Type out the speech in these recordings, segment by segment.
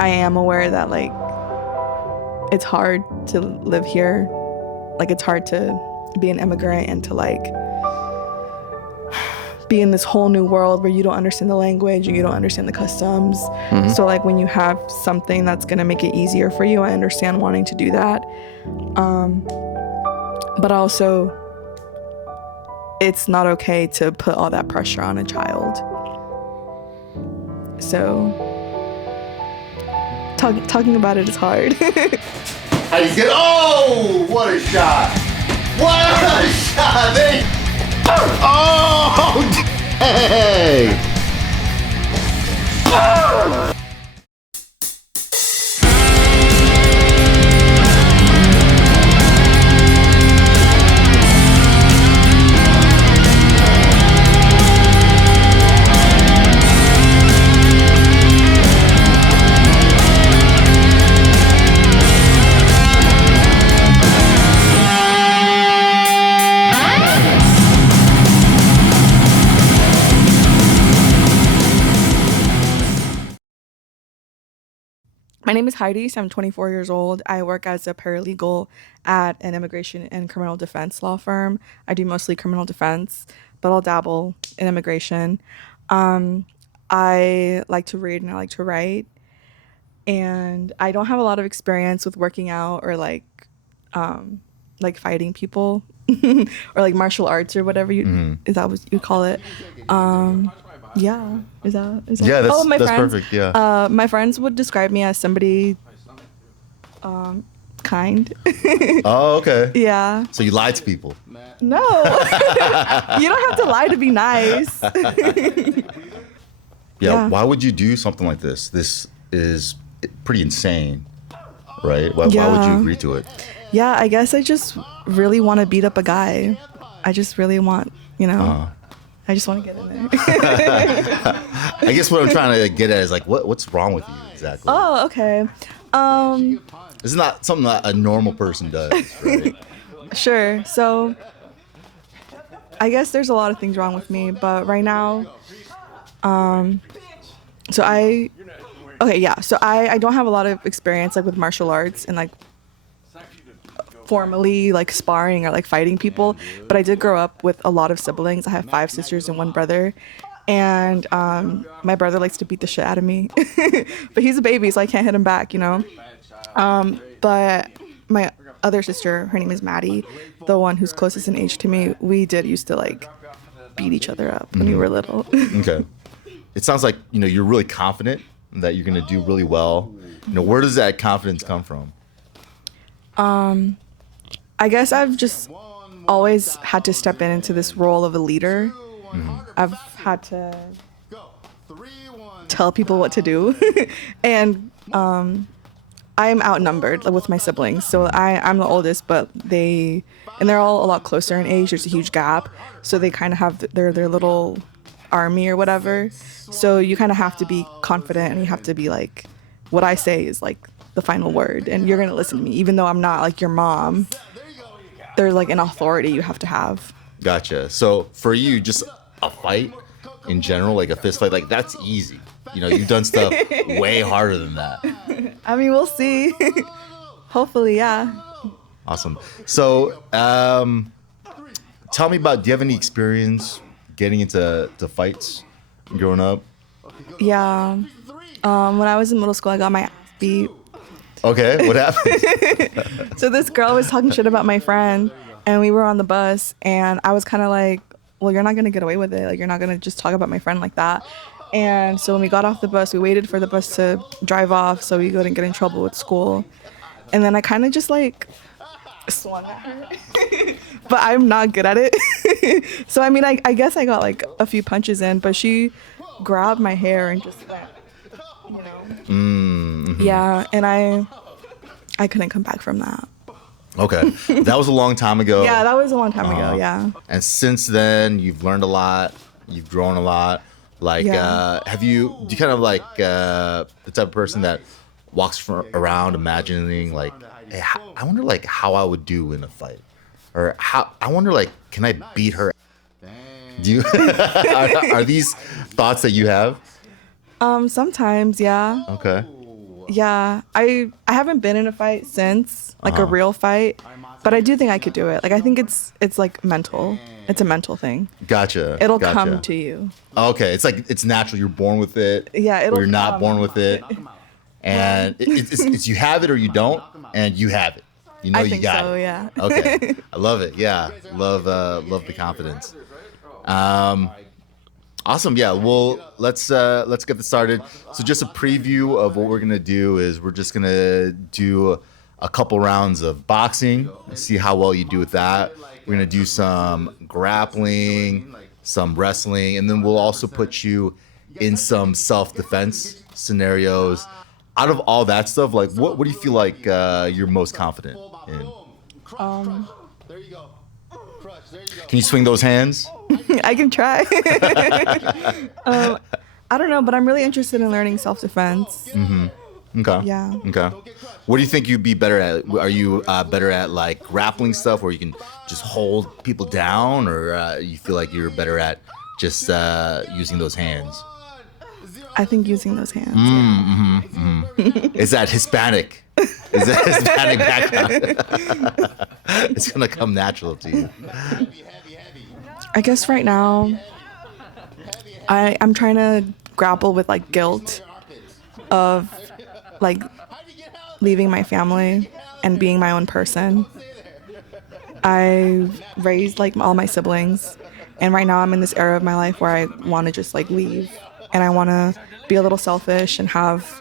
I am aware that like it's hard to live here. Like it's hard to be an immigrant and to like be in this whole new world where you don't understand the language and you don't understand the customs. So like when you have something that's gonna make it easier for you, I understand wanting to do that. But also, it's not okay to put all that pressure on a child. So talking about it is hard. How you get? Oh, what a shot! What a shot! Oh, hey! My name is Heidi, so I'm 24 years old. I work as a paralegal at an immigration and criminal defense law firm. I do mostly criminal defense, but I'll dabble in immigration. I like to read and I like to write. And I don't have a lot of experience with working out or like fighting people or like martial arts or whatever is that what you call it? Yeah, is that? Yeah, that's, oh, my that's friends, perfect. Yeah. my friends would describe me as somebody kind. Oh, okay. Yeah. So you lied to people. No. You don't have to lie to be nice. Yeah. Why would you do something like this? This is pretty insane, right? Why would you agree to it? Yeah, I guess I just really want to beat up a guy. I just really want, I just want to get in there. I guess what I'm trying to get at is like, what's wrong with you exactly? Oh, okay. It's not something that a normal person does, right? Sure. So I guess there's a lot of things wrong with me, but right now, so I don't have a lot of experience like with martial arts and like formally like sparring or like fighting people, but I did grow up with a lot of siblings. I have 5 sisters and 1 brother, and my brother likes to beat the shit out of me, but he's a baby, so I can't hit him back, but my other sister, her name is Maddie, the one who's closest in age to me, we did used to like beat each other up when we were little. Okay. It sounds like, you're really confident that you're going to do really well. Where does that confidence come from? I guess I've just always had to step into this role of a leader. I've had to tell people what to do. And I'm outnumbered with my siblings. So I'm the oldest, but they're all a lot closer in age. There's a huge gap. So they kind of have their little army or whatever. So you kind of have to be confident and you have to be like, what I say is like the final word and you're going to listen to me, even though I'm not like your mom. There's like an authority you have to have. Gotcha. So for you, just a fight in general, like a fist fight, like that's easy. You've done stuff way harder than that. I mean, we'll see. Hopefully, yeah. Awesome. So tell me do you have any experience getting into fights growing up? Yeah. When I was in middle school, I got my ass beat. Okay, what happened? So this girl was talking shit about my friend, and we were on the bus, and I was kind of like, well, you're not going to get away with it. Like, you're not going to just talk about my friend like that. And so when we got off the bus, we waited for the bus to drive off so we wouldn't get in trouble with school. And then I kind of just like swung at her, but I'm not good at it. So, I mean, I guess I got like a few punches in, but she grabbed my hair and just went, Mm-hmm. Yeah, and I couldn't come back from that. Okay. That was a long time ago. Yeah, that was a long time ago, yeah. And since then, you've learned a lot. You've grown a lot. Like, do you kind of like the type of person that walks around imagining like, hey, I wonder like how I would do in a fight? Or I wonder like, can I beat her? Do you, are these thoughts that you have? Sometimes, yeah. Okay. Yeah, I haven't been in a fight since, like a real fight, but I do think I could do it. Like I think it's like mental. It's a mental thing. Gotcha. It'll Gotcha. come to you. Okay, it's like it's natural. You're born with it. Yeah, or it'll you're not come. born with it, and it's you have it or you don't, and you have it. You know I you think got so, it. yeah. Okay, I love it. Yeah, love the confidence. Um, awesome. Yeah. Well, let's get this started. So just a preview of what we're gonna do is we're just gonna do a couple rounds of boxing, see how well you do with that. We're gonna do some grappling, some wrestling, and then we'll also put you in some self-defense scenarios. Out of all that stuff, like what do you feel like you're most confident in? Um, Can you swing those hands? I can try. I don't know, but I'm really interested in learning self-defense. Okay. Yeah. Okay. What do you think you'd be better at? Are you better at like grappling stuff where you can just hold people down, or you feel like you're better at just using those hands? I think using those hands. Is that Hispanic? Is that Hispanic background? It's gonna come natural to you. I guess right now, I'm trying to grapple with like guilt of like leaving my family and being my own person. I raised like all my siblings, and right now I'm in this era of my life where I want to just like leave, and I want to be a little selfish and have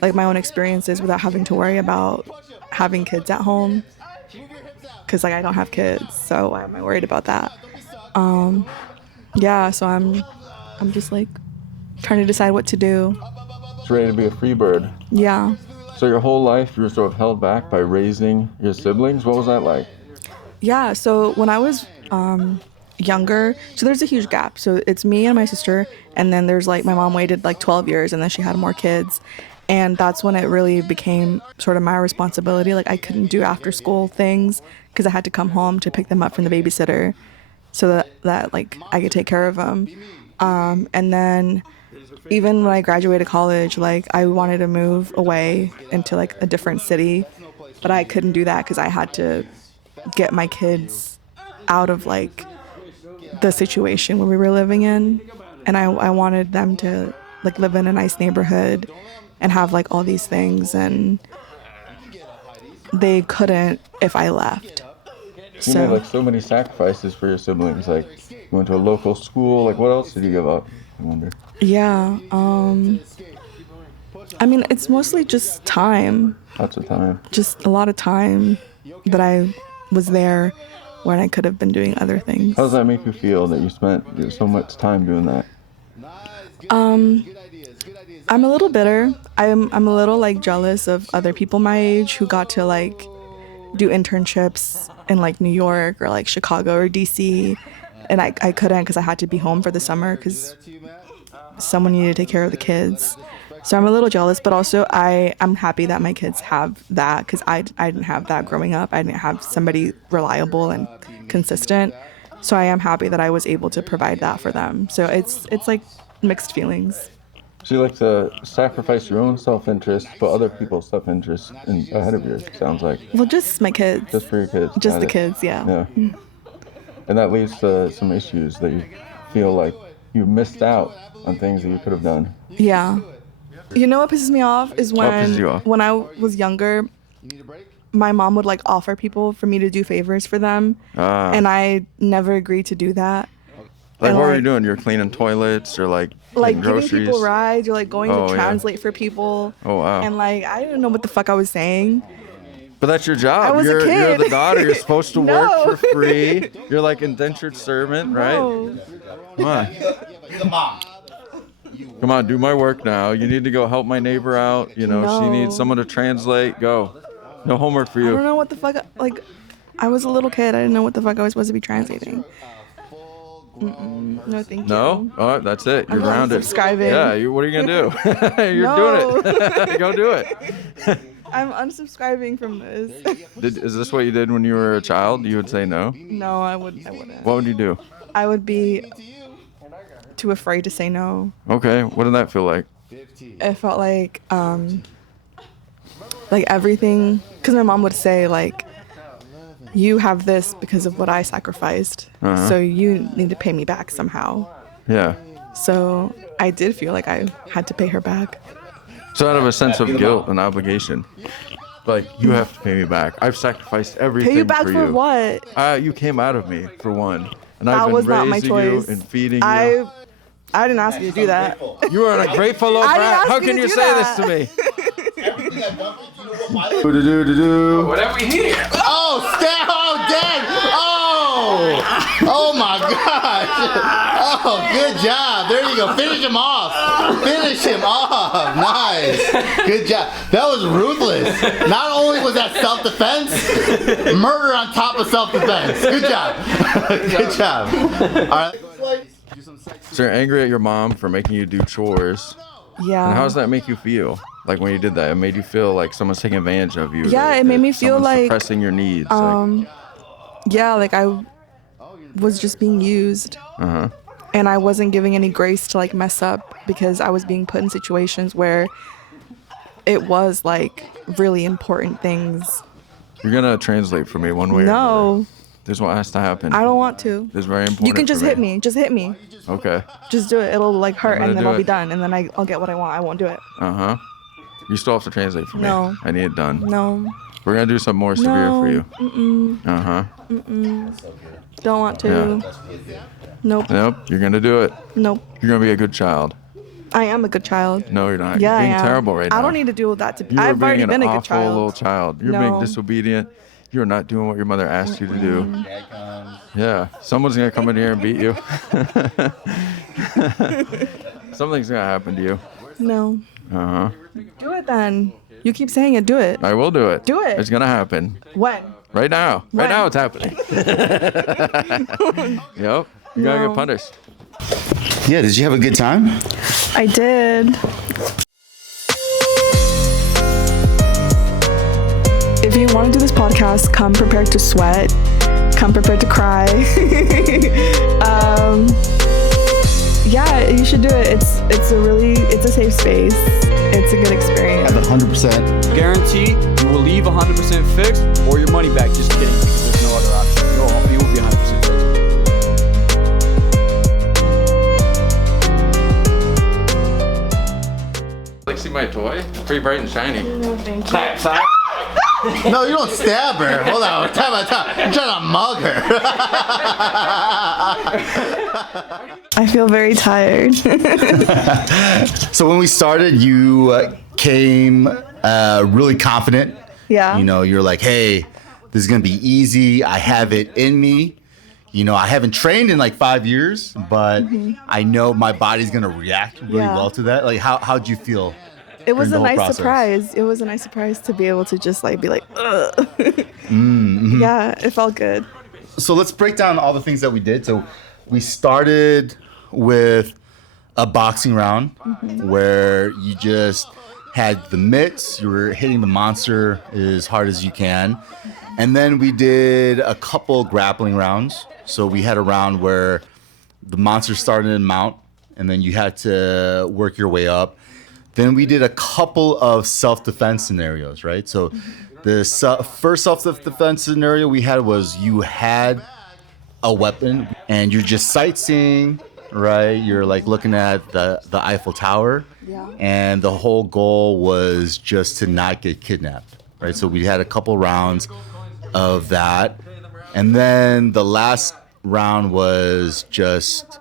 like my own experiences without having to worry about having kids at home, because like I don't have kids, so why am I worried about that? Yeah, so I'm just like trying to decide what to do. It's ready to be a free bird. Yeah. So your whole life you were sort of held back by raising your siblings. What was that like? Yeah, so when I was younger, so there's a huge gap. So it's me and my sister, and then there's like my mom waited like 12 years and then she had more kids. And that's when it really became sort of my responsibility. Like I couldn't do after school things because I had to come home to pick them up from the babysitter so that like I could take care of them. And then even when I graduated college, like I wanted to move away into like a different city, but I couldn't do that because I had to get my kids out of like the situation where we were living in, and I wanted them to like live in a nice neighborhood and have like all these things, and they couldn't if I left. You made like so many sacrifices for your siblings. Like you went to a local school. Like what else did you give up? I wonder. Yeah, I mean it's mostly just time. Lots of time. Just a lot of time that I was there when I could have been doing other things. How does that make you feel that you spent so much time doing that? I'm a little bitter. I'm a little like jealous of other people my age who got to like do internships in like New York or like Chicago or DC, and I couldn't because I had to be home for the summer because someone needed to take care of the kids. So I'm a little jealous, but also I'm happy that my kids have that because I didn't have that growing up. I didn't have somebody reliable and consistent. So I am happy that I was able to provide that for them. So it's like mixed feelings. So you like to sacrifice your own self-interest, put other people's self-interest ahead of yours, sounds like. Well, just my kids. Just for your kids. Just Got the it. kids, yeah. Yeah. And that leads to some issues that you feel like you missed out on things that you could have done. Yeah. You know what pisses me off is What pisses you off? when I was younger, my mom would like offer people for me to do favors for them, and I never agreed to do that. Like And, what were like- you doing? You were cleaning toilets or like Like getting giving groceries? people rides or like going Oh, to yeah. translate for people. Oh, wow. And like I didn't know what the fuck I was saying. But that's your job. I was a You're kid. the daughter. You're supposed to No. work for free. You're like indentured servant, right? No. Come on. Come on, do my work now. You need to go help my neighbor out. You know, she No. needs someone to translate. Go. No homework for I don't you. know what the fuck. Like, I was a little kid. I didn't know what the fuck I was supposed to be translating. No, thank you. No? Oh, that's it. You're I'm grounded. unsubscribing. Yeah, what are you going to do? You're No. doing it. Go do it. I'm unsubscribing from this. Is this what you did when you were a child? You would say no? No, I wouldn't. What would you do? I would be too afraid to say no. Okay, what did that feel like? It felt like like everything, because my mom would say like, you have this because of what I sacrificed, so you need to pay me back somehow. Yeah. So I did feel like I had to pay her back. So out of a sense of guilt and obligation, like, you have to pay me back. I've sacrificed everything Pay you back for for you. what? You came out of me, for one. And That I've been was not my raising you choice. and feeding you. I didn't ask you to do that. You are a grateful little I didn't brat. ask How you can to you do say that. this to me? Whatever we hear. Oh, snap! Oh, dang! Oh my gosh! Oh, good job. There you go. Finish him off. Finish him off. Nice. Good job. That was ruthless. Not only was that self-defense, murder on top of self-defense. Good job. Good job. All right. So you're angry at your mom for making you do chores. Yeah. And how does that make you feel? Like, when you did that, it made you feel like someone's taking advantage of you. Yeah, that- it made that me feel someone's like, suppressing your needs. Yeah, like I was just being used. And I wasn't giving any grace to like mess up, because I was being put in situations where it was like really important things. You're gonna translate for me one way or another. No, This is what has to happen. I don't want to. This is very important. You can just for hit me. Just hit me. Okay. Just do it. It'll like hurt, gonna and then do I'll be it. done, and then I'll get what I want. I won't do it. You still have to translate for me. No. I need it done. No. We're gonna do something more severe No. for you. Don't want to. Yeah. Nope. Nope. You're gonna do it. Nope. You're gonna be a good child. I am a good child. No, you're not. Yeah, You're being I am. terrible right now. I don't need to deal with that. You are I've already being been an a good awful little child. child. You're being No. disobedient. You're not doing what your mother asked you to do. Yeah. Someone's gonna come in here and beat you. Something's gonna happen to you. No. Do it then. You keep saying it. Do it. I will do it. Do it. It's gonna happen. When? Right now. When? Right now it's happening. Yep. You gotta No. get punished. Yeah, did you have a good time? I did. If you want to do this podcast, come prepared to sweat. Come prepared to cry. Yeah, you should do it. It's a safe space. It's a good experience. 100%. Guarantee you will leave 100% fixed or your money back. Just kidding, because there's no other option. You will be 100% fixed. Like, see my toy? It's pretty bright and shiny. No, thank you. No, you don't stab her. Hold on. Time. I'm trying to mug her. I feel very tired. So when we started, you came really confident. Yeah. You know, you're like, hey, this is going to be easy. I have it in me. You know, I haven't trained in like 5 years, but I know my body's going to react really Yeah. well to that. Like, how'd you feel? It was during a the whole nice process? surprise. It was a nice surprise to be able to just like be like, ugh. Yeah, it felt good. So let's break down all the things that we did. So we started with a boxing round where you just had the mitts, you were hitting the monster as hard as you can. And then we did a couple grappling rounds. So we had a round where the monster started in mount, and then you had to work your way up. Then we did a couple of self-defense scenarios, right? So the first self-defense scenario we had was you had a weapon and you're just sightseeing, right? You're like looking at the Eiffel Tower. Yeah. And the whole goal was just to not get kidnapped, right? So we had a couple rounds of that. And then the last round was just,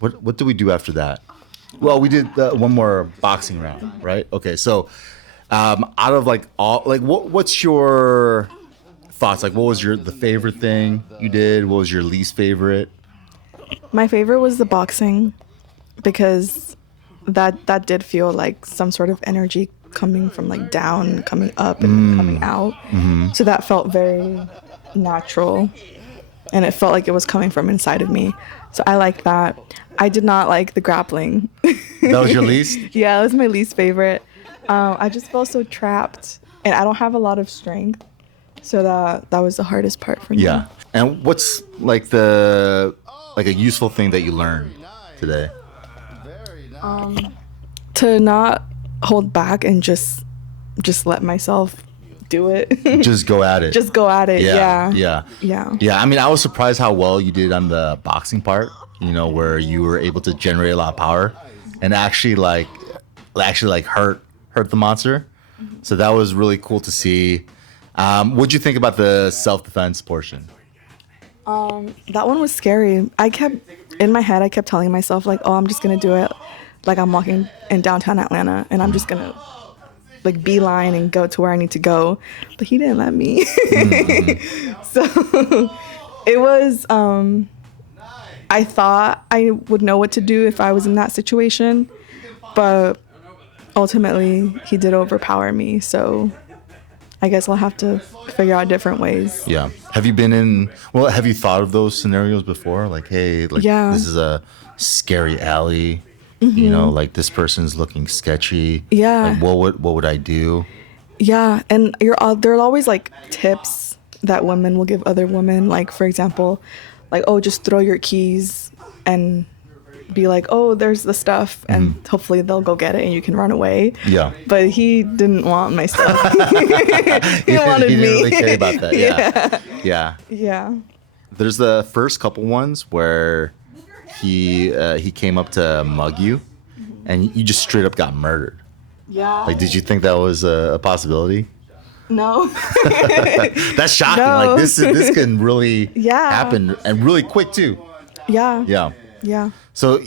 what did we do after that? Well, we did one more boxing round, right? Okay, so out of like all, like what's your thoughts? Like, what was the favorite thing you did? What was your least favorite? My favorite was the boxing, because that did feel like some sort of energy coming from like down, coming up, and coming out. So that felt very natural, and it felt like it was coming from inside of me. So I like that. I did not like the grappling. That was your least? Yeah, that was my least favorite. I just felt so trapped, and I don't have a lot of strength, so that was the hardest part for me. Yeah. And what's like a useful thing that you learned today? To not hold back and just just let myself do it. Just go at it. Just go at it. Yeah. Yeah. I mean, I was surprised how well you did on the boxing part, where you were able to generate a lot of power and actually hurt the monster. So that was really cool to see. What'd you think about the self-defense portion? That one was scary. In my head, I kept telling myself like, oh, I'm just going to do it. Like I'm walking in downtown Atlanta and I'm just going to like beeline and go to where I need to go. But he didn't let me. So it was, I thought I would know what to do if I was in that situation, but ultimately he did overpower me. So I guess I'll have to figure out different ways. Yeah. Have you thought of those scenarios before? Like, hey, this is a scary alley. Like this person's looking sketchy. Yeah. Like what would I do? Yeah. And there are always like tips that women will give other women. Like, for example, like, oh, just throw your keys and be like, oh, there's the stuff, and hopefully they'll go get it and you can run away. Yeah. But he didn't want my stuff. He wanted he me. didn't really care about that. Yeah. Yeah. There's the first couple ones where he came up to mug you, and you just straight up got murdered. Yeah. Like, did you think that was a possibility? No. That's shocking. No. Like this can really happen, and really quick too. Yeah. Yeah. Yeah. So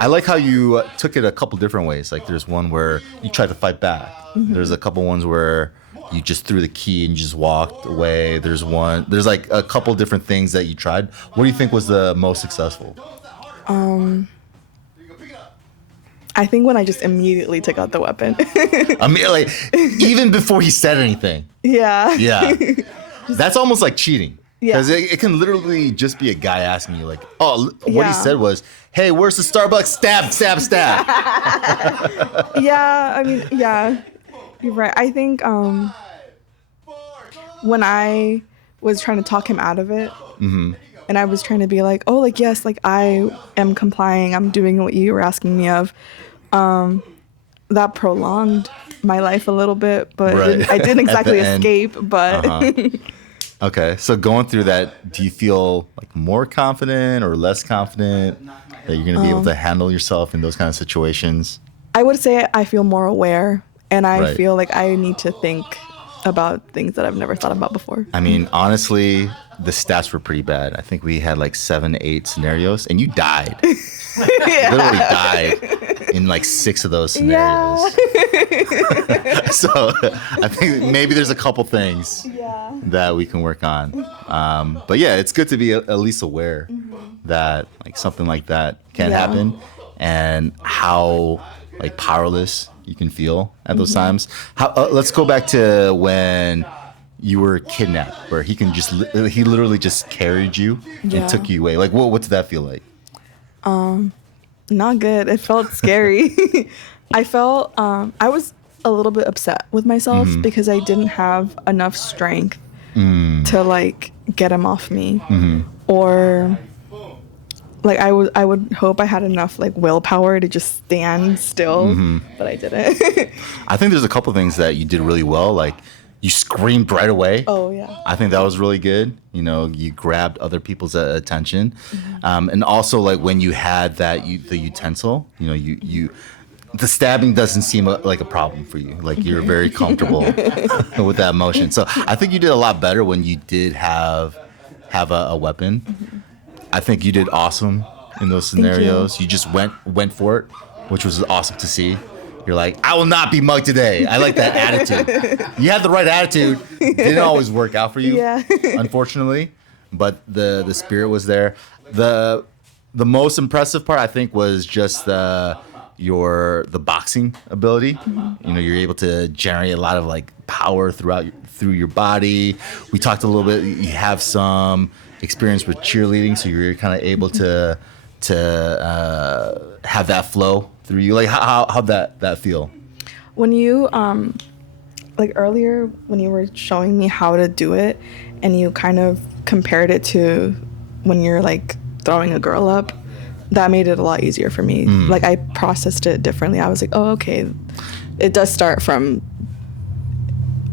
I like how you took it a couple different ways. Like there's one where you tried to fight back. There's a couple ones where you just threw the key and you just walked away. There's like a couple different things that you tried. What do you think was the most successful? I think when I just immediately took out the weapon. I mean, like even before he said anything. Yeah. Yeah. That's almost like cheating. Yeah. Because it can literally just be a guy asking you like, oh, what Yeah. he said was, hey, where's the Starbucks? Stab, stab, stab. Yeah. I mean, yeah. You're right. I think when I was trying to talk him out of it, and I was trying to be like, oh, like, yes, like I am complying. I'm doing what you were asking me of. That prolonged my life a little bit, but Right. I didn't At exactly the end. escape. But Okay, so going through that, do you feel like more confident or less confident that you're going to be able to handle yourself in those kind of situations? I would say I feel more aware, and I Right. feel like I need to think about things that I've never thought about before. I mean, honestly, the stats were pretty bad. I think we had like 7, 8 scenarios, and you died. Literally died in like 6 of those scenarios. So I think maybe there's a couple things that we can work on. But yeah, it's good to be at least aware that like something like that can happen, and how like powerless you can feel at those times. Let's go back to when you were kidnapped, where he literally just carried you and took you away. Like what did that feel like? Not good. It felt scary. I felt I was a little bit upset with myself because I didn't have enough strength to like get him off me, or like I would hope I had enough like willpower to just stand still, but I didn't. I think there's a couple things that you did really well. Like you screamed right away. Oh yeah. I think that was really good. You grabbed other people's attention, and also like when you had the utensil, the stabbing doesn't seem like a problem for you. Like you're very comfortable with that motion. So I think you did a lot better when you did have a weapon. I think you did awesome in those scenarios. You just went for it, which was awesome to see. You're like, I will not be mugged today. I like that attitude. You had the right attitude. It didn't always work out for you, unfortunately, but the spirit was there. The most impressive part, I think, was just the boxing ability. You're able to generate a lot of like power through your body. We talked a little bit. You have some experience with cheerleading, so you're kind of able to have that flow through you. Like how'd that feel? When you like earlier when you were showing me how to do it, and you kind of compared it to when you're like throwing a girl up, that made it a lot easier for me. Like I processed it differently. I was like, oh, okay, it does start from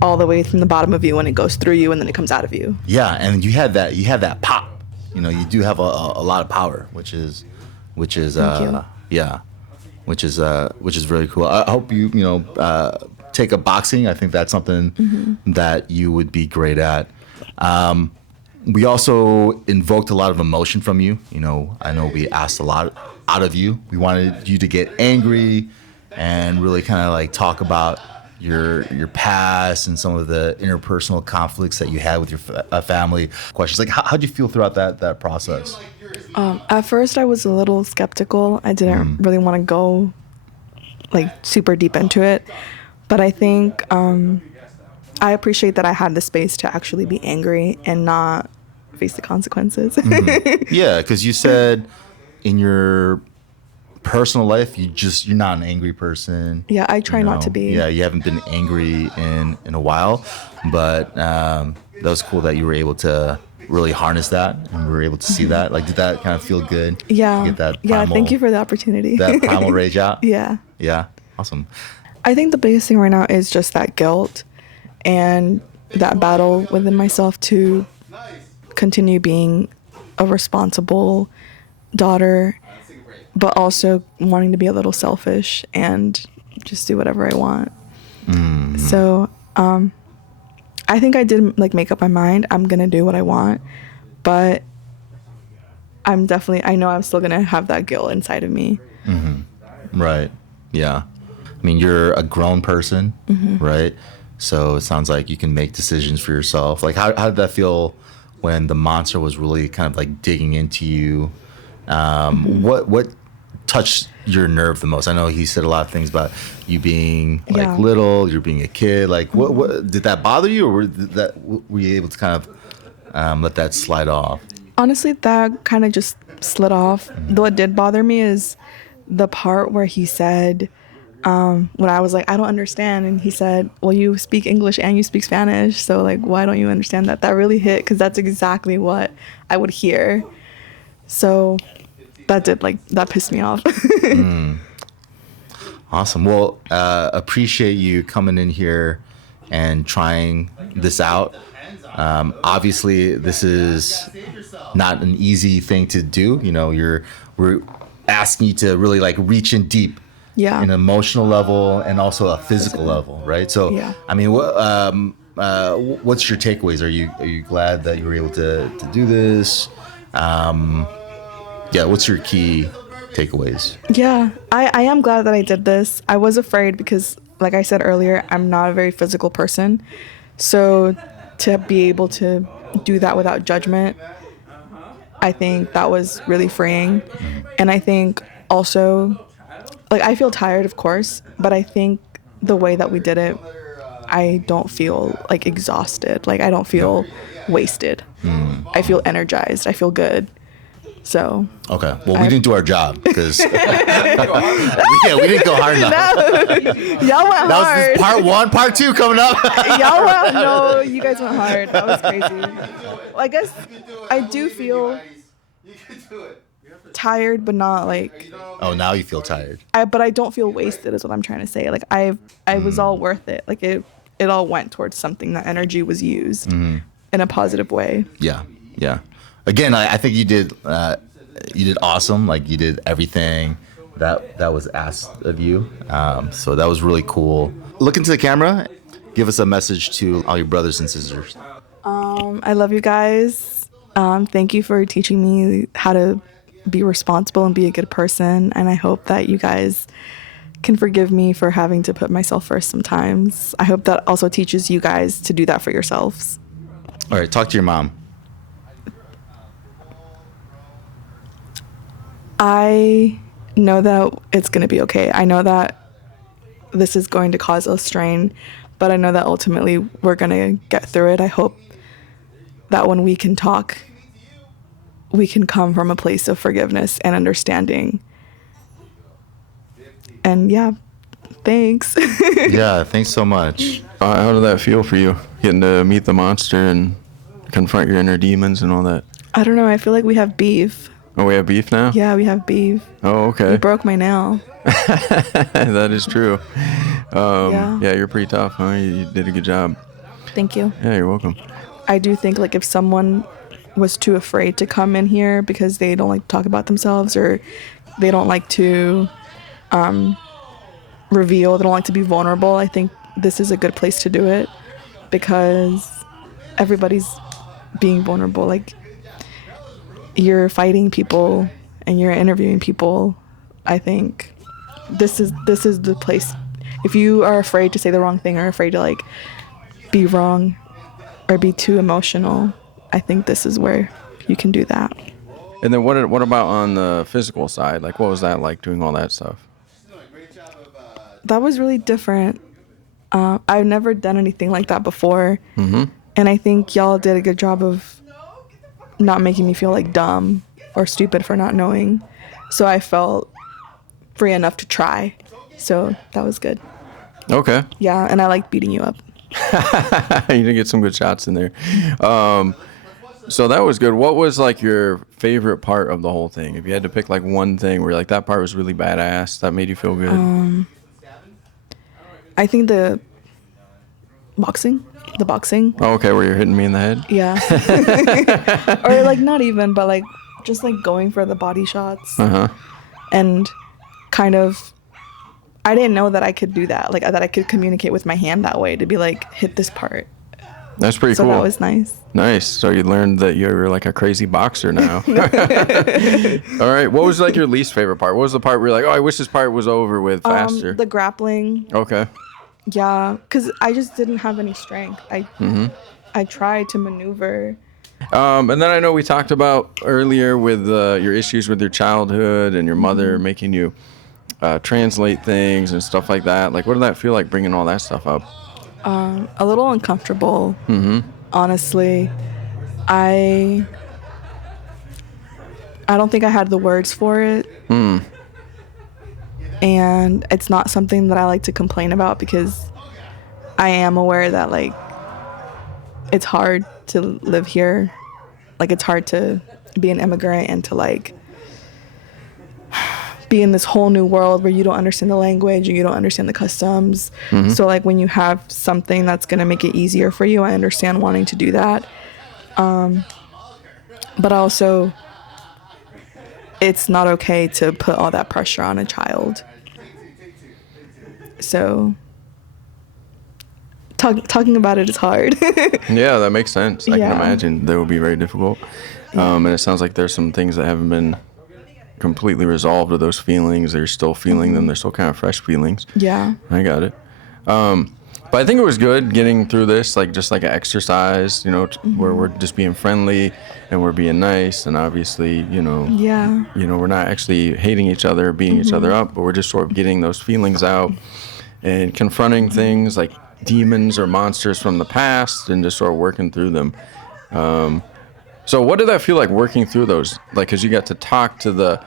all the way from the bottom of you when it goes through you and then it comes out of you. Yeah, and you had that pop. You know, you do have a lot of power, which is Thank you. yeah, which is really cool. I hope you take up boxing. I think that's something that you would be great at. We also invoked a lot of emotion from you. You know, I know we asked a lot out of you. We wanted you to get angry and really kind of like talk about your past and some of the interpersonal conflicts that you had with your family. Questions like how'd you feel throughout that process? At first, I was a little skeptical. I didn't really want to go like super deep into it, but I think I appreciate that I had the space to actually be angry and not face the consequences. Yeah, because you said in your personal life you're not an angry person. Yeah, I try not to be. Yeah, you haven't been angry in a while, but that was cool that you were able to really harness that and we were able to see that. Like, did that kind of feel good? Yeah. To get that Yeah, thank you for the opportunity. that primal rage out. Yeah. Yeah, awesome. I think the biggest thing right now is just that guilt and that battle within myself to continue being a responsible daughter, but also wanting to be a little selfish and just do whatever I want. So I think I did like make up my mind. I'm gonna do what I want, but I know I'm still gonna have that guilt inside of me. Right. Yeah. I mean, you're a grown person, right? So it sounds like you can make decisions for yourself. Like, how did that feel when the monster was really kind of like digging into you? What touched your nerve the most? I know he said a lot of things about you being like little, you're being a kid. Like, what did that bother you, or were you able to kind of let that slide off? Honestly, that kind of just slid off. Though it did bother me is the part where he said, when I was like, I don't understand. And he said, well, you speak English and you speak Spanish. So like, why don't you understand that? That really hit because that's exactly what I would hear. So that pissed me off. Awesome. Well, appreciate you coming in here and trying this out. Obviously, this is not an easy thing to do. You know, we're asking you to really like reach in deep. Yeah. An emotional level and also a physical level, right? So, yeah. I mean, what's your takeaways? Are you glad that you were able to do this? What's your key takeaways? Yeah, I am glad that I did this. I was afraid because, like I said earlier, I'm not a very physical person. So to be able to do that without judgment, I think that was really freeing. And I think also, like, I feel tired, of course, but I think the way that we did it, I don't feel like exhausted. Like, I don't feel wasted. I feel energized. I feel good. So. Okay. Well, we didn't do our job because we didn't go hard enough. No. Y'all went hard. That was part 1, part 2 coming up. You guys went hard. That was crazy. Well, I guess I do feel tired, but not like. Oh, now you feel tired. But I don't feel wasted, is what I'm trying to say. Like I was all worth it. Like it all went towards something. That energy was used in a positive way. Yeah. Again, I think you did awesome. Like, you did everything that was asked of you. So that was really cool. Look into the camera. Give us a message to all your brothers and sisters. I love you guys. Thank you for teaching me how to be responsible and be a good person. And I hope that you guys can forgive me for having to put myself first sometimes. I hope that also teaches you guys to do that for yourselves. All right, talk to your mom. I know that it's going to be okay. I know that this is going to cause a strain, but I know that ultimately we're going to get through it. I hope that when we can talk, we can come from a place of forgiveness and understanding. And yeah, thanks. Yeah, thanks so much. How did that feel for you, getting to meet the monster and confront your inner demons and all that? I don't know. I feel like we have beef. Oh, we have beef now? Yeah, we have beef. Oh, okay. You broke my nail. That is true. Yeah, you're pretty tough, huh? You did a good job. Thank you. Yeah, you're welcome. I do think like if someone was too afraid to come in here because they don't like to talk about themselves, or they don't like to reveal, they don't like to be vulnerable, I think this is a good place to do it, because everybody's being vulnerable. Like, you're fighting people and you're interviewing people. I think this is the place. If you are afraid to say the wrong thing, or afraid to like be wrong or be too emotional, I think this is where you can do that. And then what about on the physical side? Like, what was that like, doing all that stuff? That was really different. I've never done anything like that before. And I think y'all did a good job of not making me feel like dumb or stupid for not knowing. So I felt free enough to try. So that was good. Okay. Yeah, and I like beating you up. You did get some good shots in there. So that was good. What was like your favorite part of the whole thing? If you had to pick like one thing where like that part was really badass, that made you feel good. I think the boxing. Oh, okay, where you're hitting me in the head? Yeah. Or like not even, but like just like going for the body shots. And kind of, I didn't know that I could do that. Like that I could communicate with my hand that way, to be like, hit this part. That's pretty So cool. that was nice. Nice. So you learned that you're like a crazy boxer now. All right. What was like your least favorite part? What was the part where you're like, oh, I wish this part was over with faster? The grappling. Okay. Yeah, because I just didn't have any strength. I tried to maneuver. And then I know we talked about earlier with your issues with your childhood and your mother making you translate things and stuff like that. Like, what did that feel like, bringing all that stuff up? A little uncomfortable. Honestly, I don't think I had the words for it. And it's not something that I like to complain about, because I am aware that like it's hard to live here. Like, it's hard to be an immigrant and to like be in this whole new world where you don't understand the language and you don't understand the customs. So like when you have something that's going to make it easier for you, I understand wanting to do that. But also, it's not okay to put all that pressure on a child. So talking about it is hard. Yeah, that makes sense. I can Yeah. imagine that would be very difficult. And it sounds like there's some things that haven't been completely resolved with those feelings. They're still feeling them. They're still kind of fresh feelings. Yeah. I got it. But I think it was good getting through this, like just like an exercise, you know, where we're just being friendly and we're being nice, and obviously, Yeah. we're not actually hating each other, beating each other up, but we're just sort of getting those feelings out and confronting things like demons or monsters from the past, and just sort of working through them. So what did that feel like, working through those? Like, because you got to talk to the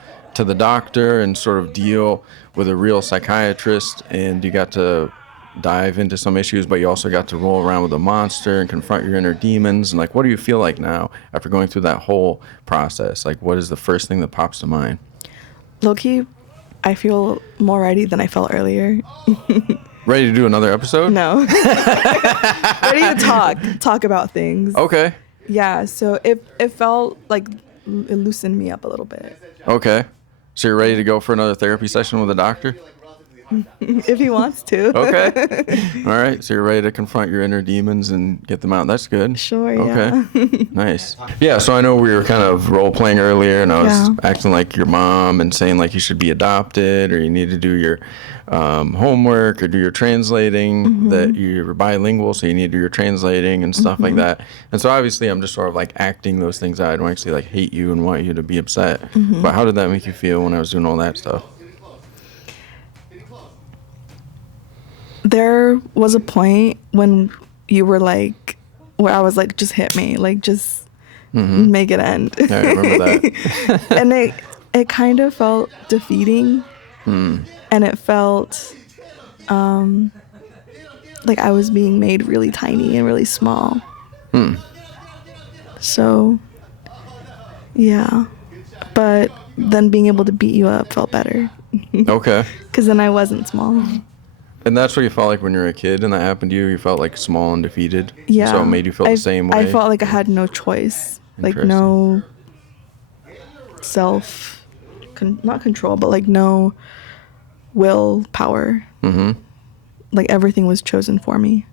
doctor and sort of deal with a real psychiatrist, and you got to dive into some issues, but you also got to roll around with a monster and confront your inner demons. And like, what do you feel like now after going through that whole process? Like, what is the first thing that pops to mind? Low-key, I feel more ready than I felt earlier. Ready to do another episode? No. Ready to talk about things. Okay. Yeah, so it felt like it loosened me up a little bit. Okay. So you're ready to go for another therapy session with a doctor? If he wants to. Okay. All right. So you're ready to confront your inner demons and get them out. That's good. Sure, Okay. yeah. Nice. Yeah. So I know we were kind of role playing earlier, and I was Yeah. acting like your mom and saying like you should be adopted, or you need to do your homework or do your translating, that you're bilingual, so you need to do your translating and stuff like that. And so obviously I'm just sort of like acting those things out. I don't actually like hate you and want you to be upset. But how did that make you feel when I was doing all that stuff? There was a point when you were like, where I was like, just hit me, like just make it end. Yeah, I remember that. And it kind of felt defeating. And it felt like I was being made really tiny and really small. So, yeah. But then being able to beat you up felt better. Okay. Because then I wasn't small. And that's what you felt like when you were a kid and that happened to you? You felt like small and defeated? Yeah. So it made you feel the same way? I felt like I had no choice. Like no not control, but like no willpower. Mm-hmm. Like everything was chosen for me.